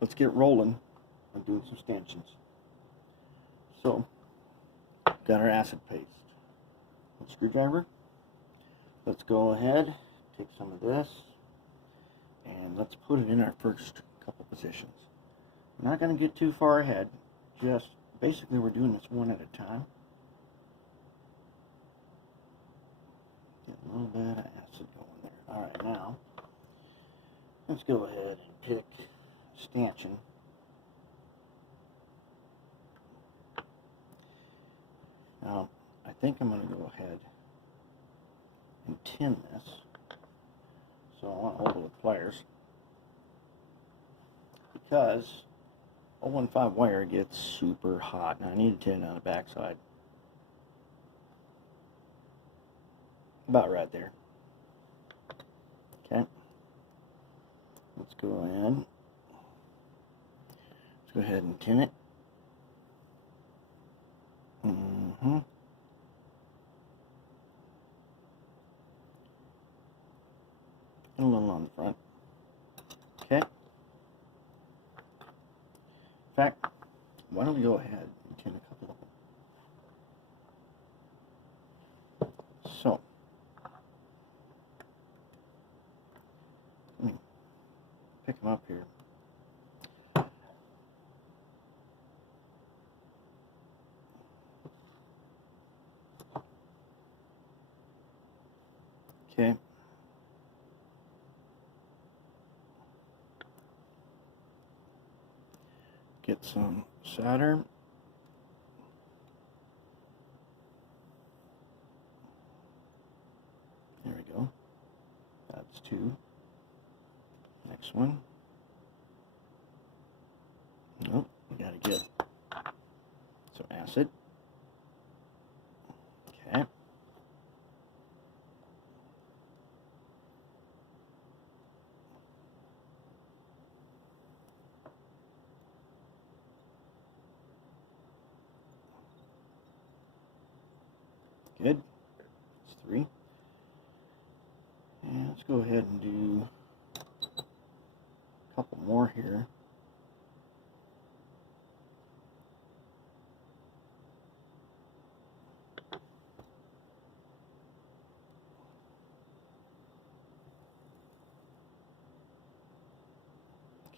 let's get rolling on doing some stanchions. So, got our acid paste. Screwdriver. Let's go ahead, take some of this, and let's put it in our first couple positions. We're not going to get too far ahead, just basically we're doing this one at a time. Get a little bit of acid going there. Alright, now, let's go ahead and pick stanchion. Now, I think I'm going to go ahead and tin this. So I want to hold it with pliers, because 015 wire gets super hot. Now I need to tin it on the back side. About right there. Okay. Let's go in. Let's go ahead and tin it. And a little on the front. Okay. In fact, why don't we go ahead and tin a couple of them. So, let me pick them up here. Okay. Get some solder. There we go. That's two. Next one. Nope, we gotta get some acid. Okay. Good. That's three. And let's go ahead and do a couple more here.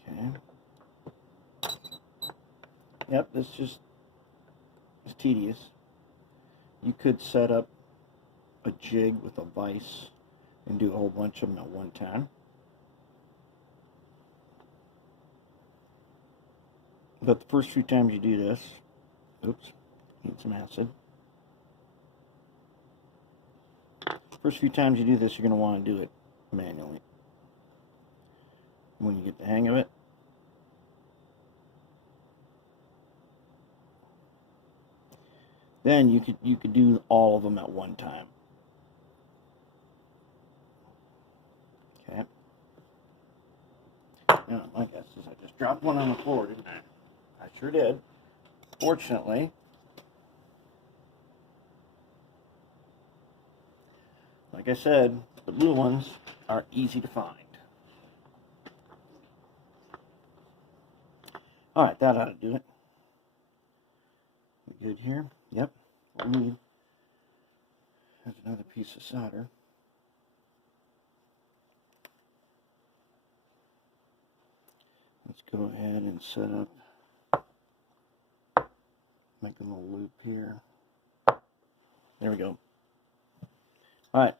Okay. Yep, this just is tedious. You could set up a jig with a vise and do a whole bunch of them at one time. But the first few times you do this, oops, need some acid. First few times you do this, you're going to want to do it manually. When you get the hang of it, then you could do all of them at one time. Okay. Now, my guess is I just dropped one on the floor, didn't I? I sure did. Fortunately, like I said, the blue ones are easy to find. Alright, that ought to do it. We good here? Yep. What we need is another piece of solder. Let's go ahead and set up, make a little loop here. There we go. Alright,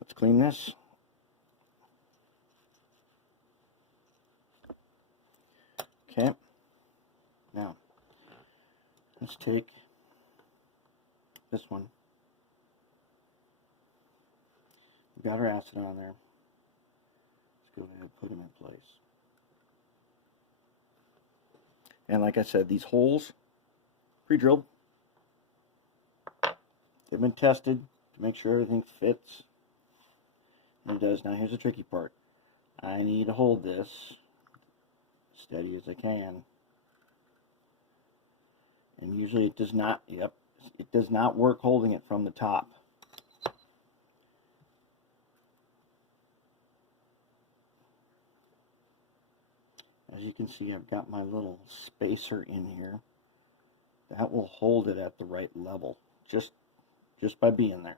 let's clean this. Okay, now let's take this one. We've got our acid on there. Let's go ahead and put them in place. And like I said, these holes, pre-drilled. They've been tested to make sure everything fits. And it does. Now here's the tricky part. I need to hold this steady as I can. And usually it does not, yep, it does not work holding it from the top. As as you can see, I've got my little spacer in here. That will hold it at the right level, just by being there.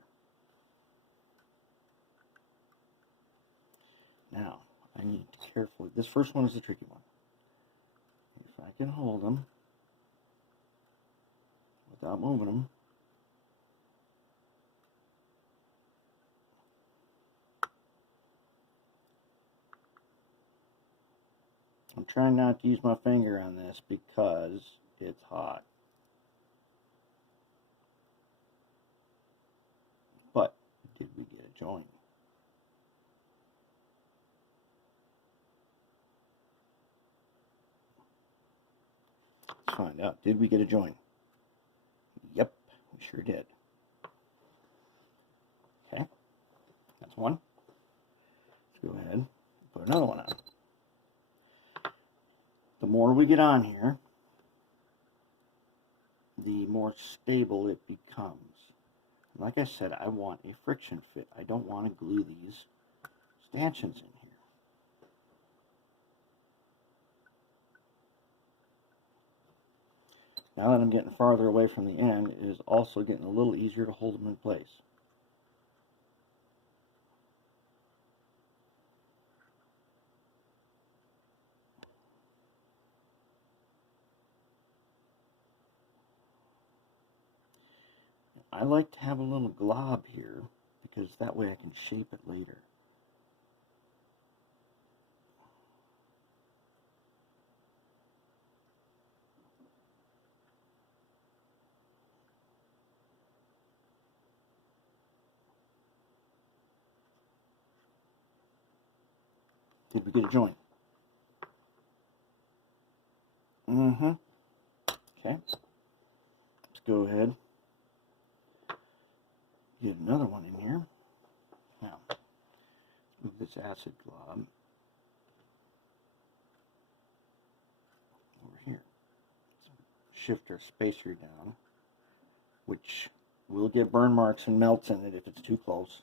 Now, I need to carefully, this first one is the tricky one. If I can hold them without moving them, I'm trying not to use my finger on this because it's hot. But did we get a joint? Let's find out. Did we get a joint? Yep, we sure did. Okay, that's one. Let's go ahead and put another one on. The more we get on here, the more stable it becomes. Like I said, I want a friction fit. I don't want to glue these stanchions in here. Now that I'm getting farther away from the end, it is also getting a little easier to hold them in place. I like to have a little glob here because that way I can shape it later. Did we get a joint? Okay. Let's go ahead. Get another one in here. Now, move this acid glob over here. Let's shift our spacer down, which will get burn marks and melts in it if it's too close.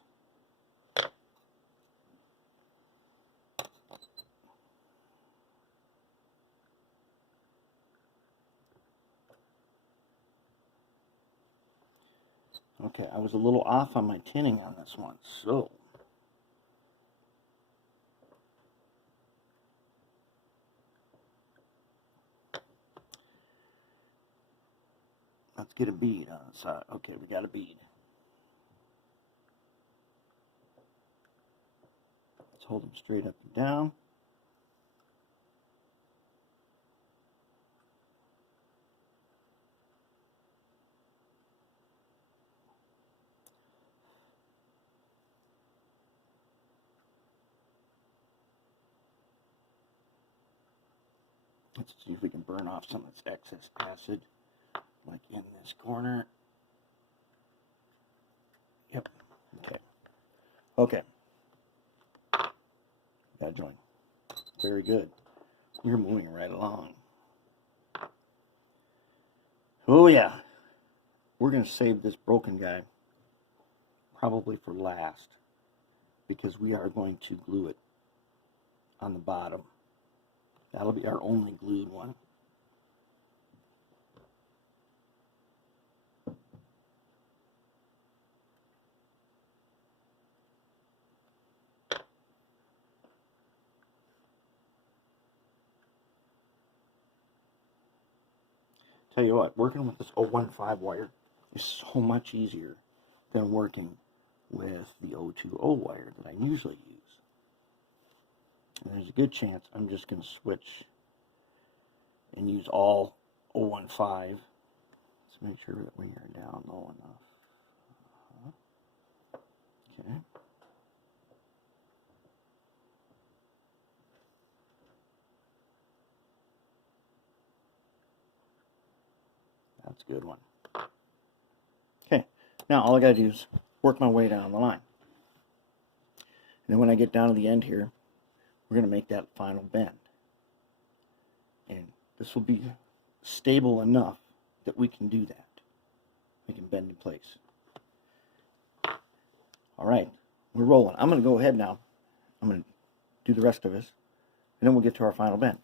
Okay, I was a little off on my tinning on this one, so let's get a bead on the side. Okay, we got a bead. Let's hold them straight up and down. Let's see if we can burn off some of this excess acid, like in this corner. Yep. Okay. Okay. Got a joint. Very good. We're moving right along. Oh yeah. We're going to save this broken guy probably for last because we are going to glue it on the bottom. That'll be our only glued one. Tell you what, working with this 015 wire is so much easier than working with the 020 wire that I usually use. And there's a good chance I'm just going to switch and use all 015. Let's make sure that we are down low enough. Okay. That's a good one. Okay, now all I got to do is work my way down the line. And then when I get down to the end here, we're going to make that final bend. And this will be stable enough that we can do that. We can bend in place. All right, we're rolling. I'm going to go ahead now. I'm going to do the rest of this, and then we'll get to our final bend.